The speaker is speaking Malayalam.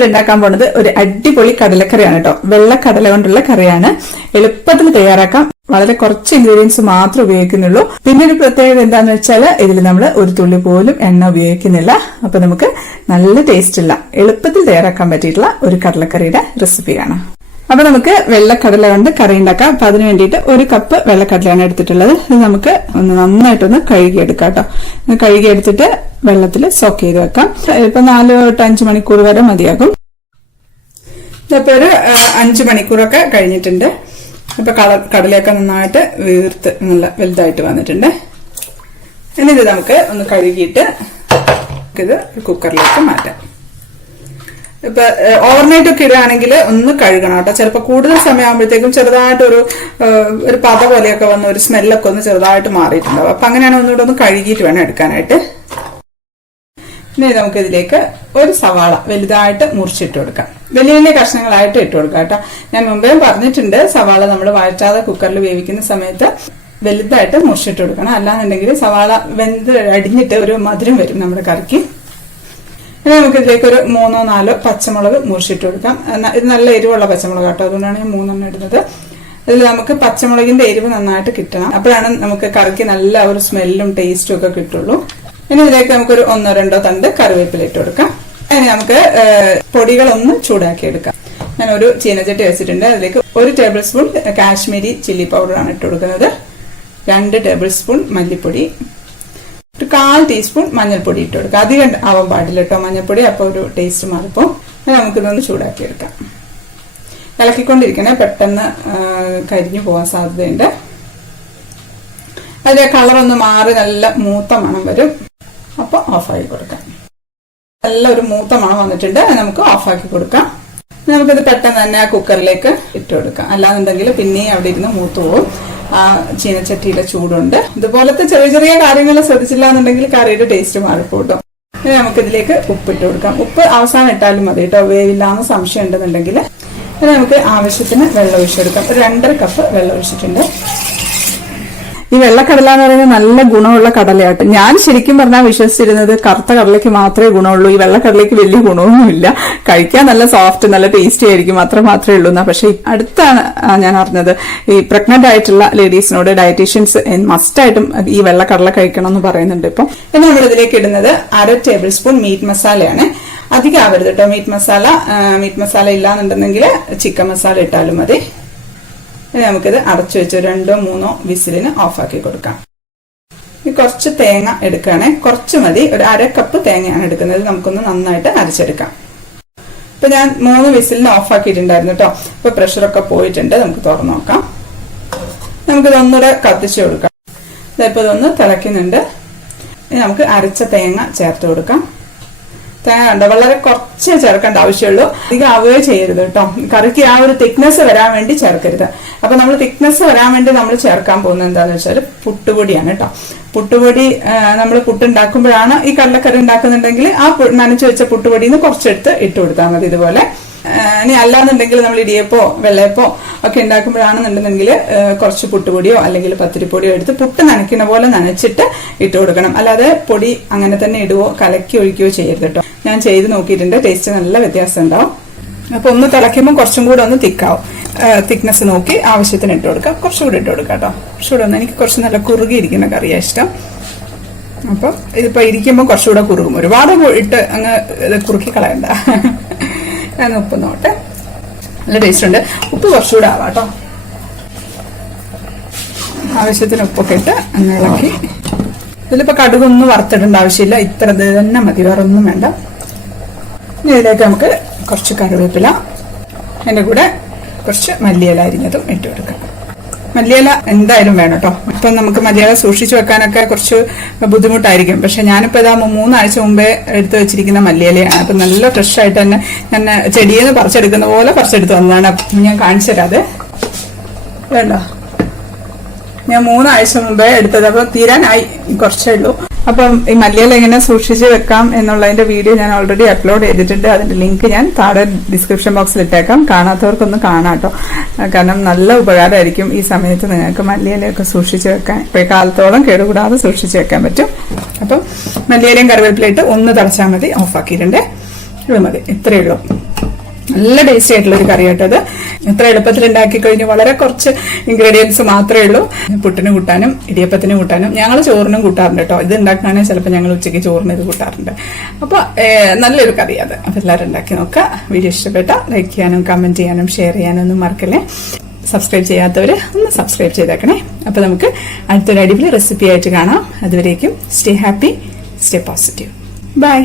നമ്മൾ ഉണ്ടാക്കാൻ പോകുന്നത് ഒരു അടിപൊളി കടലക്കറിയാണ് കേട്ടോ. വെള്ളക്കടല കൊണ്ടുള്ള കറിയാണ്. എളുപ്പത്തിൽ തയ്യാറാക്കാം. വളരെ കുറച്ച് ഇൻഗ്രീഡിയൻസ് മാത്രമേ ഉപയോഗിക്കുന്നുള്ളൂ. പിന്നെ ഒരു പ്രത്യേകത എന്താണെന്ന് വെച്ചാൽ ഇതിൽ നമ്മൾ ഒരു തുള്ളി പോലും എണ്ണ ഉപയോഗിക്കുന്നില്ല. അപ്പൊ നമുക്ക് നല്ല ടേസ്റ്റുള്ള എളുപ്പത്തിൽ തയ്യാറാക്കാൻ പറ്റിയിട്ടുള്ള ഒരു കടലക്കറിയുടെ റെസിപ്പി കാണാം. അപ്പൊ നമുക്ക് വെള്ളക്കടല കൊണ്ട് കറി ഉണ്ടാക്കാം. അപ്പൊ അതിന് വേണ്ടിയിട്ട് 1 കപ്പ് വെള്ളക്കടലയാണ് എടുത്തിട്ടുള്ളത്. ഇത് നമുക്ക് നന്നായിട്ടൊന്ന് കഴുകിയെടുക്കാം കേട്ടോ. കഴുകിയെടുത്തിട്ട് വെള്ളത്തിൽ സോക്ക് ചെയ്ത് വെക്കാം. ഇപ്പൊ 4 to 5 മണിക്കൂർ വരെ മതിയാകും. ഇപ്പൊ ഒരു 5 മണിക്കൂറൊക്കെ കഴിഞ്ഞിട്ടുണ്ട്. അപ്പൊ കടലയൊക്കെ നന്നായിട്ട് വീർത്ത് നല്ല വലുതായിട്ട് വന്നിട്ടുണ്ട്. ഇനി ഇത് നമുക്ക് ഒന്ന് കഴുകിയിട്ട് ഇത് കുക്കറിലേക്ക് മാറ്റാം. ഇപ്പൊ ഓവർനൈറ്റ് ഒക്കെ ഇടുകയാണെങ്കിൽ ഒന്ന് കഴുകണം കേട്ടോ. ചിലപ്പോൾ കൂടുതൽ സമയമാകുമ്പോഴത്തേക്കും ചെറുതായിട്ട് ഒരു പത പോലെയൊക്കെ വന്ന് ഒരു സ്മെല്ലൊക്കെ ഒന്ന് ചെറുതായിട്ട് മാറിയിട്ടുണ്ടാവും. അപ്പൊ അങ്ങനെയാണ് ഒന്നുകൂടെ ഒന്ന് കഴുകിയിട്ട് വേണം എടുക്കാനായിട്ട്. ഇനി നമുക്ക് ഇതിലേക്ക് ഒരു സവാള വലുതായിട്ട് മുറിച്ചിട്ട് കൊടുക്കാം. വലിയ വലിയ കഷ്ണങ്ങളായിട്ട് ഇട്ട് കൊടുക്കാം കേട്ടോ. ഞാൻ മുമ്പേ പറഞ്ഞിട്ടുണ്ട്, സവാള നമ്മൾ വഴറ്റാതെ കുക്കറിൽ വേവിക്കുന്ന സമയത്ത് വലുതായിട്ട് മുറിച്ചിട്ട് കൊടുക്കണം. അല്ലാന്നുണ്ടെങ്കിൽ സവാള വെന്ത് അടിഞ്ഞിട്ട് ഒരു മധുരം വരും നമ്മുടെ കറിക്ക്. ഇനി നമുക്ക് ഇതിലേക്ക് ഒരു 3-4 പച്ചമുളക് മുറിച്ചിട്ട് കൊടുക്കാം. ഇത് നല്ല എരിവുള്ള പച്ചമുളക് കേട്ടോ, അതുകൊണ്ടാണ് ഞാൻ 3 ഇടുന്നത്. ഇതിൽ നമുക്ക് പച്ചമുളകിന്റെ എരിവ് നന്നായിട്ട് കിട്ടണം. അപ്പോഴാണ് നമുക്ക് കറിക്ക് നല്ല ഒരു സ്മെല്ലും ടേസ്റ്റും ഒക്കെ കിട്ടുള്ളൂ. ഇനി ഇതിലേക്ക് നമുക്കൊരു 1-2 തണ്ട് കറിവേപ്പില ഇട്ട് കൊടുക്കാം. ഇനി നമുക്ക് പൊടികളൊന്ന് ചൂടാക്കി എടുക്കാം. ഞാൻ ഒരു ചീനച്ചട്ടി വെച്ചിട്ടുണ്ട്. അതിലേക്ക് 1 ടേബിൾ സ്പൂൺ കാശ്മീരി ചില്ലി പൗഡറാണ് ഇട്ട് കൊടുക്കുന്നത്. 2 ടേബിൾ സ്പൂൺ മല്ലിപ്പൊടി, ഒരു 1/4 ടീസ്പൂൺ മഞ്ഞൾപ്പൊടി ഇട്ട് കൊടുക്കുക. അധികം ആവാൻ പാടില്ല കേട്ടോ മഞ്ഞൾപ്പൊടി, അപ്പോൾ ഒരു ടേസ്റ്റ് മാറിപ്പോ. നമുക്കിതൊന്ന് ചൂടാക്കി എടുക്കാം. ഇളക്കിക്കൊണ്ടിരിക്കണേ, പെട്ടെന്ന് കരിഞ്ഞു പോകാൻ സാധ്യതയുണ്ട്. അതിന്റെ കളറൊന്ന് മാറി നല്ല മൂത്ത മണം വരും. അപ്പൊ ഓഫാക്കി കൊടുക്കാം. നല്ല ഒരു മൂത്ത മണം വന്നിട്ടുണ്ട്. നമുക്ക് ഓഫാക്കി കൊടുക്കാം. നമുക്കിത് പെട്ടെന്ന് തന്നെ ആ കുക്കറിലേക്ക് ഇട്ട് കൊടുക്കാം. അല്ലാന്നുണ്ടെങ്കിൽ പിന്നെയും അവിടെ ഇരുന്ന് മൂത്തു പോകും. ആ ചീനച്ചട്ടിയുടെ ചൂടുണ്ട്. ഇതുപോലത്തെ ചെറിയ ചെറിയ കാര്യങ്ങൾ ശ്രദ്ധിച്ചില്ല എന്നുണ്ടെങ്കിൽ കറിയുടെ ടേസ്റ്റ് മാറിപ്പോട്ടോ. ഇനി നമുക്കിതിലേക്ക് ഉപ്പിട്ട് കൊടുക്കാം. ഉപ്പ് അവസാനം ഇട്ടാലും മതി കേട്ടോ, വേവില്ലാന്ന് സംശയം ഉണ്ടെന്നുണ്ടെങ്കിൽ. ഇനി നമുക്ക് ആവശ്യത്തിന് വെള്ളം ഒഴിച്ചെടുക്കാം. ഒരു 2.5 കപ്പ് വെള്ളം ഒഴിച്ചിട്ടുണ്ട്. ഈ വെള്ളക്കടല എന്ന് പറയുന്നത് നല്ല ഗുണമുള്ള കടലയായിട്ട്. ഞാൻ ശരിക്കും പറഞ്ഞാൽ വിശ്വസിച്ചിരുന്നത് കറുത്ത കടലയ്ക്ക് മാത്രമേ ഗുണമുള്ളൂ, ഈ വെള്ളക്കടലയ്ക്ക് വലിയ ഗുണമൊന്നുമില്ല. കഴിക്കാൻ നല്ല സോഫ്റ്റ് നല്ല ടേസ്റ്റി ആയിരിക്കും, അത്ര മാത്രമേ ഉള്ളൂ എന്നാ. പക്ഷെ അടുത്താണ് ഞാൻ അറിഞ്ഞത് ഈ പ്രഗ്നന്റ് ആയിട്ടുള്ള ലേഡീസിനോട് ഡയറ്റീഷ്യൻസ് മസ്റ്റായിട്ടും ഈ വെള്ളക്കടല കഴിക്കണം എന്ന് പറയുന്നുണ്ട്. ഇപ്പം ഇനി നമ്മൾ ഇതിലേക്ക് ഇടുന്നത് 1/2 ടേബിൾ സ്പൂൺ മീറ്റ് മസാലയാണ്. അധികം ആവരുത് കേട്ടോ മീറ്റ് മസാല ഇല്ലാന്നുണ്ടെങ്കിൽ ചിക്കൻ മസാല ഇട്ടാലും മതി. ഇനി നമുക്കിത് അടച്ചു വെച്ച് 2-3 വിസിലിന് ഓഫാക്കി കൊടുക്കാം. കുറച്ച് തേങ്ങ എടുക്കുകയാണെ, കുറച്ച് മതി. ഒരു 1/2 കപ്പ് തേങ്ങയാണ് എടുക്കുന്നത്. നമുക്കൊന്ന് നന്നായിട്ട് അരച്ചെടുക്കാം. ഇപ്പൊ ഞാൻ 3 വിസിലിന് ഓഫാക്കിയിട്ടുണ്ടായിരുന്നു കേട്ടോ. ഇപ്പൊ പ്രഷറൊക്കെ പോയിട്ടുണ്ട്. നമുക്ക് തുറന്നു നോക്കാം. നമുക്കിത് ഒന്നുകൂടെ കത്തിച്ചു കൊടുക്കാം. ഇപ്പൊ ഇതൊന്ന് തിളയ്ക്കുന്നുണ്ട്. ഇനി നമുക്ക് അരച്ച തേങ്ങ ചേർത്ത് കൊടുക്കാം. തേങ്ങ കണ്ടോ, വളരെ കുറച്ചേ ചേർക്കേണ്ട ആവശ്യമുള്ളൂ. അധികം ആവുകയോ ചെയ്യരുത് കേട്ടോ. കറിക്ക് ആ ഒരു തിക്നെസ് വരാൻ വേണ്ടി ചേർക്കരുത്. അപ്പൊ നമ്മൾ തിക്നെസ് വരാൻ വേണ്ടി നമ്മൾ ചേർക്കാൻ പോകുന്നത് എന്താണെന്ന് വെച്ചാൽ പുട്ടുപൊടിയാണ് കേട്ടോ. പുട്ടുപൊടി നമ്മൾ പുട്ടുണ്ടാക്കുമ്പോഴാണ് ഈ കടലക്കറി ഉണ്ടാക്കുന്നുണ്ടെങ്കിൽ ആ നനച്ചു വെച്ച പുട്ടുപൊടിന്ന് കുറച്ചെടുത്ത് ഇട്ട് കൊടുത്താൽ മതി ഇതുപോലെ. ഇനി അല്ലാന്നുണ്ടെങ്കിൽ നമ്മൾ ഇടിയപ്പോ വെള്ളയപ്പോ ഒക്കെ ഉണ്ടാക്കുമ്പോഴാണെന്നുണ്ടെങ്കിൽ കുറച്ച് പുട്ടുപൊടിയോ അല്ലെങ്കിൽ പത്തിരിപ്പൊടിയോ എടുത്ത് പുട്ട് നനയ്ക്കുന്ന പോലെ നനച്ചിട്ട് ഇട്ട് കൊടുക്കണം. അല്ലാതെ പൊടി അങ്ങനെ തന്നെ ഇടുവോ കലക്കി ഒഴിക്കുകയോ ചെയ്യരുത് കേട്ടോ. ഞാൻ ചെയ്ത് നോക്കിയിട്ടുണ്ട്, ടേസ്റ്റ് നല്ല വ്യത്യാസം ഉണ്ടാവും. അപ്പൊ ഒന്ന് തിളയ്ക്കുമ്പോൾ കുറച്ചും കൂടെ ഒന്ന് തിക്കാവും. തിക്നെസ് നോക്കി ആവശ്യത്തിന് ഇട്ട് കൊടുക്കാം. കുറച്ചുകൂടി ഇട്ട് കൊടുക്കാം കേട്ടോ. കുറച്ചുകൂടെ ഒന്ന്, എനിക്ക് കുറച്ച് നല്ല കുറുകിയിരിക്കുന്ന കറിയാണ് ഇഷ്ടം. അപ്പം ഇതിപ്പോ ഇരിക്കുമ്പോൾ കുറച്ചുകൂടെ കുറുകും. ഒരുപാട് ഇട്ട് അങ്ങ് ഇത് കുറുക്കി കളയണ്ട. ഞാൻ ഉപ്പ് നോട്ടെ, നല്ല ടേസ്റ്റ് ഉണ്ട്. ഉപ്പ് കുറച്ചുകൂടെ ആവാം കേട്ടോ. ആവശ്യത്തിന് ഉപ്പൊക്കെ ഇട്ട് അങ്ങ് ഇളക്കി. ഇതിലിപ്പോ കടുകൊന്നും വറുത്തിടേണ്ട ആവശ്യമില്ല, ഇത്ര തന്നെ മതി, വേറെ ഒന്നും വേണ്ട. ഇനി ഇതിലേക്ക് നമുക്ക് കുറച്ച് കറിവേപ്പില, അതിന്റെ കൂടെ കുറച്ച് മല്ലിയില അരിഞ്ഞതും ഇട്ട് കൊടുക്കാം. മല്ലിയില എന്തായാലും വേണം കേട്ടോ. ഇപ്പൊ നമുക്ക് മല്ലിയില സൂക്ഷിച്ചു വെക്കാനൊക്കെ കുറച്ച് ബുദ്ധിമുട്ടായിരിക്കും. പക്ഷെ ഞാനിപ്പോ ഇതാ 3 ആഴ്ച മുമ്പേ എടുത്തു വെച്ചിരിക്കുന്ന മല്ലിയിലയാണ്. അപ്പൊ നല്ല ഫ്രഷ് ആയിട്ട് തന്നെ ഞാൻ ചെടിയിൽ നിന്ന് പറിച്ചെടുക്കുന്ന പോലെ പറിച്ചെടുത്ത് വന്നതാണ്. ഞാൻ കാണിച്ചു തരാം. അത് വേണ്ടോ, ഞാൻ 3 ആഴ്ച മുമ്പേ എടുത്തത്. അപ്പൊ തീരാനായി, കുറച്ചേ ഉള്ളൂ. അപ്പം ഈ മല്ലിയില എങ്ങനെ സൂക്ഷിച്ച് വെക്കാം എന്നുള്ളതിന്റെ വീഡിയോ ഞാൻ ഓൾറെഡി അപ്ലോഡ് ചെയ്തിട്ടുണ്ട്. അതിന്റെ ലിങ്ക് ഞാൻ താഴെ ഡിസ്ക്രിപ്ഷൻ ബോക്സിൽ ഇട്ടേക്കാം. കാണാത്തവർക്കൊന്ന് കാണാം കേട്ടോ. കാരണം നല്ല ഉപകാരമായിരിക്കും ഈ സമയത്ത് നിങ്ങൾക്ക് മല്ലിയിലയൊക്കെ സൂക്ഷിച്ച് വെക്കാൻ. ഇപ്പൊ കാലത്തോളം കേടുകൂടാതെ സൂക്ഷിച്ച് വെക്കാൻ പറ്റും. അപ്പം മല്ലിയിലയും കറിവേപ്പിലയിട്ട് ഒന്ന് തിളച്ചാൽ മതി. ഓഫാക്കിയിട്ടുണ്ട്. ഇത് മതി, ഇത്രയേ ഉള്ളൂ. നല്ല ടേസ്റ്റി ആയിട്ടുള്ള ഒരു കറി കേട്ടത്. എത്ര എളുപ്പത്തിൽ ഉണ്ടാക്കി കഴിഞ്ഞു. വളരെ കുറച്ച് ഇൻഗ്രീഡിയൻസ് മാത്രമേ ഉള്ളൂ. പുട്ടിന് കൂട്ടാനും ഇടിയപ്പത്തിന് കൂട്ടാനും ഞങ്ങൾ ചോറിനും കൂട്ടാറുണ്ട് കേട്ടോ. ഇത് ഉണ്ടാക്കുകയാണെങ്കിൽ ചിലപ്പോൾ ഞങ്ങൾ ഉച്ചയ്ക്ക് ചോറിന് ഇത് കൂട്ടാറുണ്ട്. അപ്പൊ നല്ലൊരു കറി അത്. അപ്പൊ എല്ലാവരും ഉണ്ടാക്കി നോക്കുക. വീഡിയോ ഇഷ്ടപ്പെട്ട ലൈക്ക് ചെയ്യാനും കമന്റ് ചെയ്യാനും ഷെയർ ചെയ്യാനും ഒന്നും മറക്കല്ലേ. സബ്സ്ക്രൈബ് ചെയ്യാത്തവര് ഒന്ന് സബ്സ്ക്രൈബ് ചെയ്തേക്കണേ. അപ്പൊ നമുക്ക് അടുത്തൊരു അടിപൊളി റെസിപ്പി ആയിട്ട് കാണാം. അതുവരേക്കും stay happy, stay positive. By.